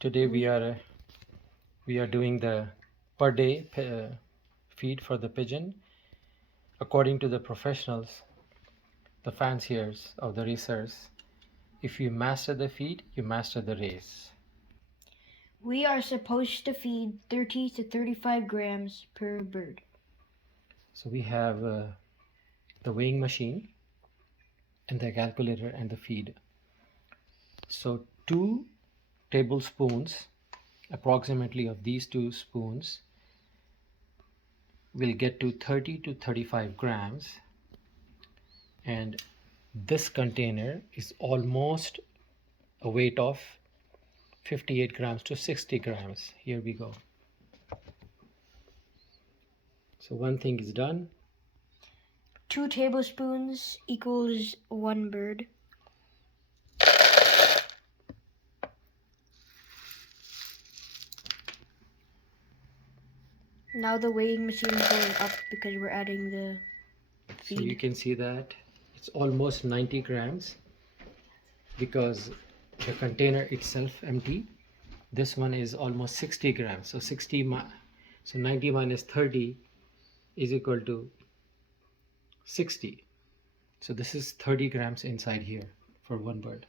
Today we are doing the per day feed for the pigeon. According to the professionals, the fanciers of the racers, if you master the feed, you master the race. We are supposed to feed 30 to 35 grams per bird. So we have the weighing machine and the calculator and the feed. So 2 tablespoons approximately of these 2 spoons will get to 30 to 35 grams, and this container is almost a weight of 58 grams to 60 grams. Here we go. So one thing is done. 2 tablespoons equals 1 bird. Now the weighing machine is going up because we're adding the feed. So you can see that it's almost 90 grams because the container itself empty. This one is almost 60 grams. So 90 minus 30 is equal to 60. So this is 30 grams inside here for one bird.